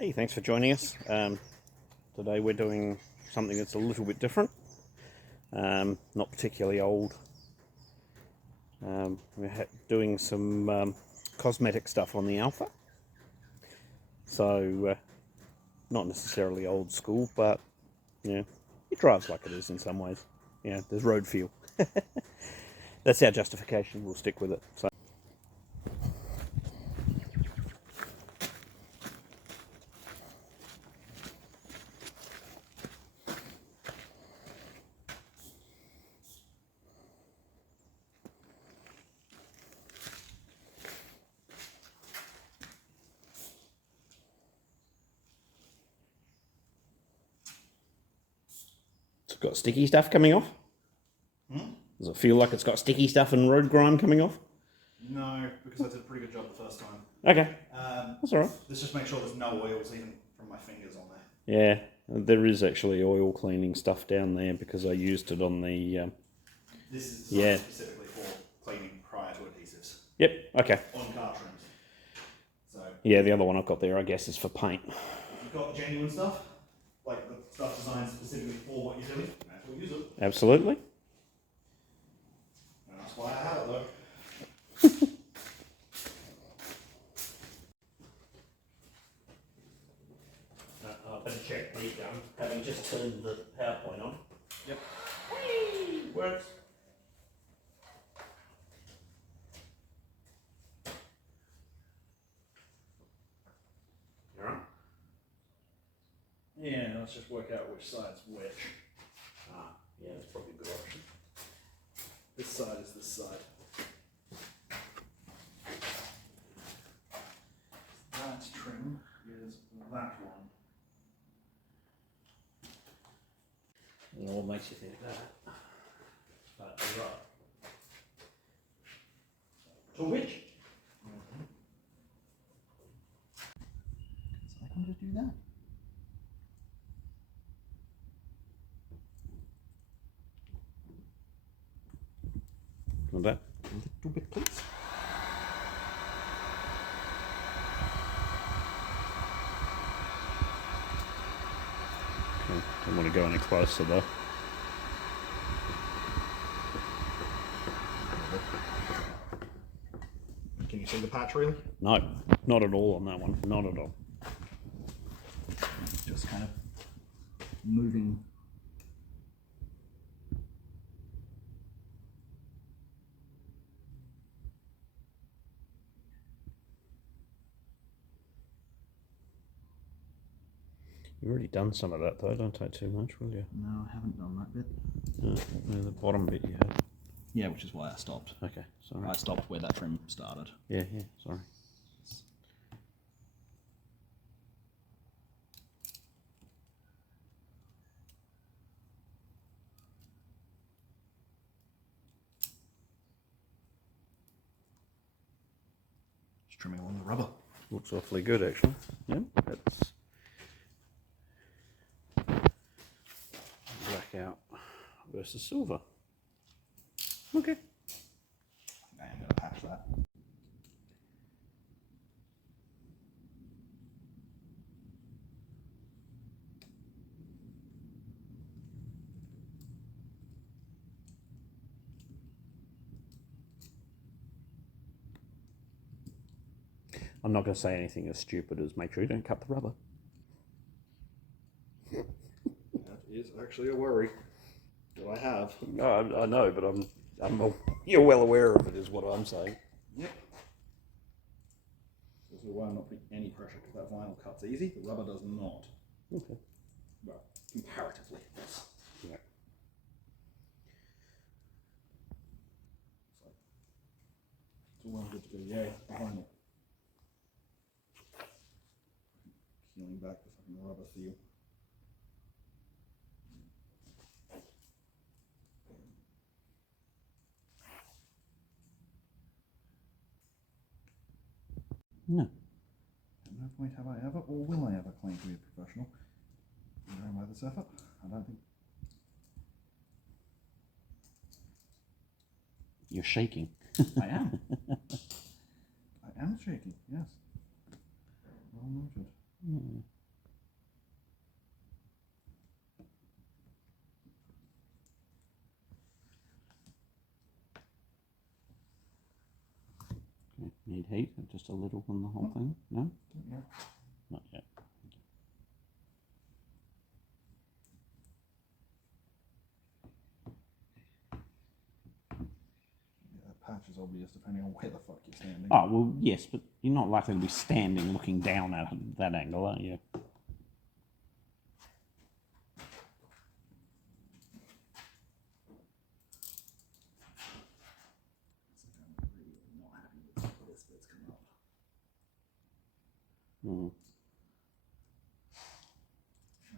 Hey, thanks for joining us. Today we're doing something that's a little bit different, not particularly old. We're doing some cosmetic stuff on the Alfa, so not necessarily old school, but yeah, it drives like it is in some ways. Yeah, there's road feel. That's our justification. We'll stick with it. So. It's got sticky stuff coming off? Does it feel like it's got sticky stuff and road grime coming off? No, because I did a pretty good job the first time. Okay, that's alright. Let's just make sure there's no oils even from my fingers on there. Yeah, there is actually oil cleaning stuff down there because I used it on the... This is designed specifically for cleaning prior to adhesives. Yep, okay. On car trims. So, Yeah, the other one I've got there, I guess, is for paint. if you've got genuine stuff, like the stuff designed specifically for what you're doing, that's what use it. Absolutely. And that's why I have it though. I better check the gun, having just turned the PowerPoint on. Yep. Whee! Works. Alright. Yeah, let's just work out which side's which. Yeah, that's probably a good option. This side is this side. That trim is that one. And what makes you think that? But you're right. To which? So I can just do that. Want that? A little bit, please. Okay. Don't want to go any closer though. Can you see the patch really? No, not at all on that one. Not at all. Just kind of moving. You've already done some of that though, don't take too much, will you? No, I haven't done that bit. No, the bottom bit you had. Yeah, which is why I stopped. Okay, sorry. I stopped where that trim started. Yeah, sorry. Just trimming along the rubber. Looks awfully good actually. Yeah, that's blackout versus silver. Okay. I am going to patch that. I'm not going to say anything as stupid as make sure you don't cut the rubber. That is actually a worry that I have. No, I know, but you're well aware of it, is what I'm saying. Yep. This is why I'm not putting any pressure, because that vinyl cuts easy. The rubber does not. Okay. Well, comparatively, yes. Yeah. It's all good to go. Yeah, the vinyl. Peeling back the fucking rubber seal. No. At no point have I ever, or will I ever, claim to be a professional by this effort. I don't think. You're shaking. I am. I am shaking, yes. Well noted. Need heat, just a little on the whole thing? No? Yeah. Not yet. That patch is obvious depending on where the fuck you're standing. Oh, well, yes, but you're not likely to be standing looking down at that angle, are you? I'm not happy with this bit's come up. Mm.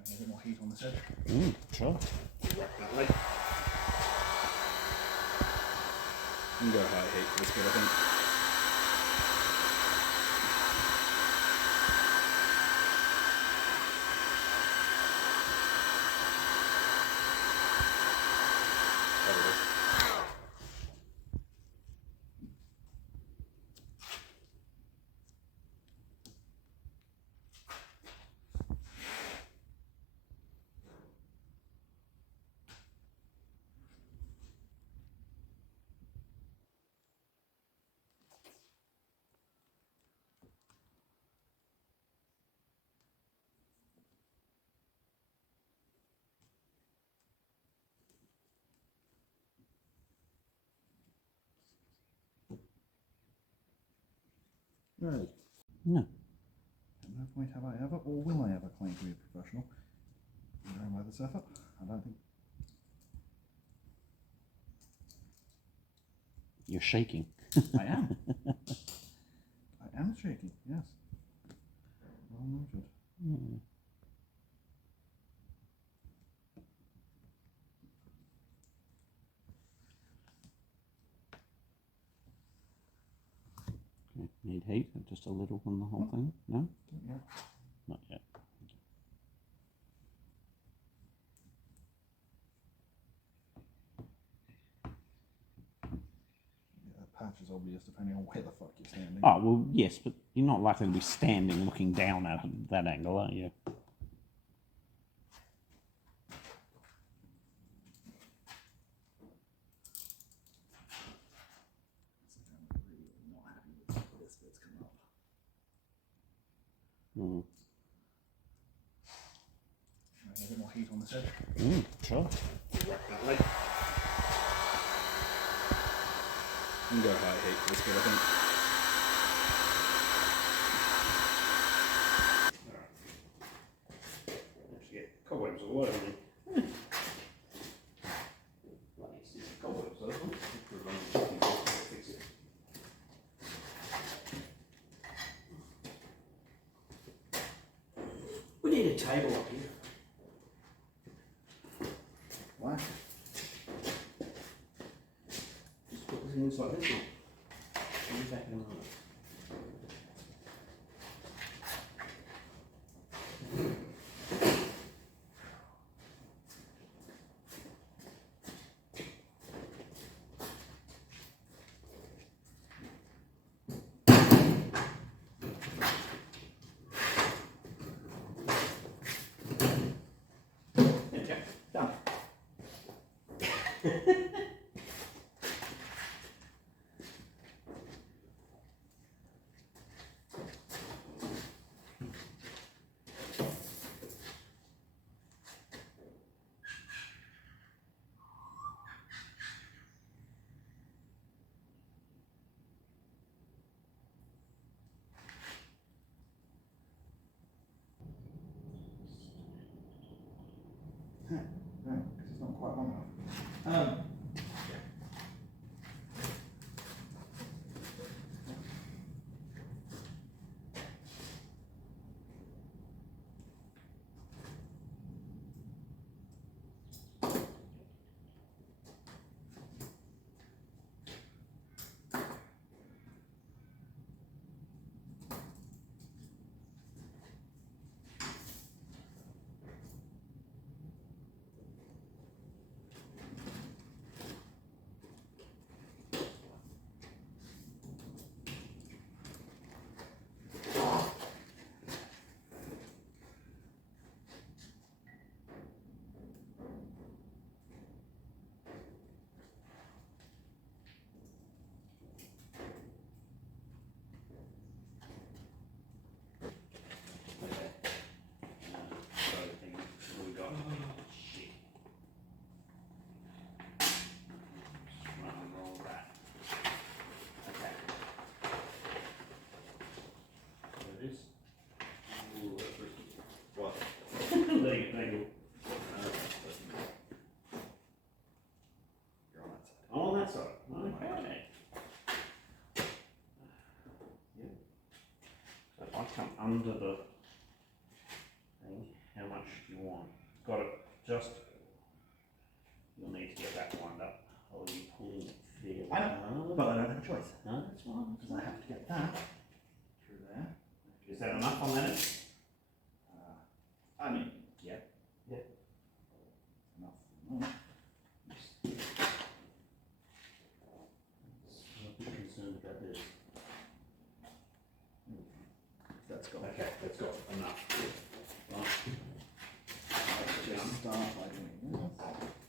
A bit more heat on this edge. Sure. That leg. You can go high heat for this bit, I think. Right. No. At no point have I ever, or will I ever, claim to be a professional. By this effort, I don't think. You're shaking. I am. I am shaking, yes. Well noted. Okay. Need heat, just a little on the whole thing? No? Yeah. Not yet. That patch is obvious depending on where the fuck you're standing. Oh, well, yes, but you're not likely to be standing looking down at that angle, are you? I'm not happy with this bit's come up. A bit more heat on this edge. Sure. That leg. You can go high heat for this bit, I think. Actually get cobwebs all over me. Cobwebs, those ones. Fix it. We need a table up here. Why? Just put the things like this in. I'll be back in a moment. Done. under the thing. How much do you want? Got it just. You'll need to get that wind up. Or you pulling it fairly hard. But I don't have a choice. No, that's fine. Because I have to get that through there. Is that enough on that? I mean, yeah. Yeah. Enough for now. I'm a bit concerned about this. That's got Okay, that's got enough. Right. Let's just start by doing this.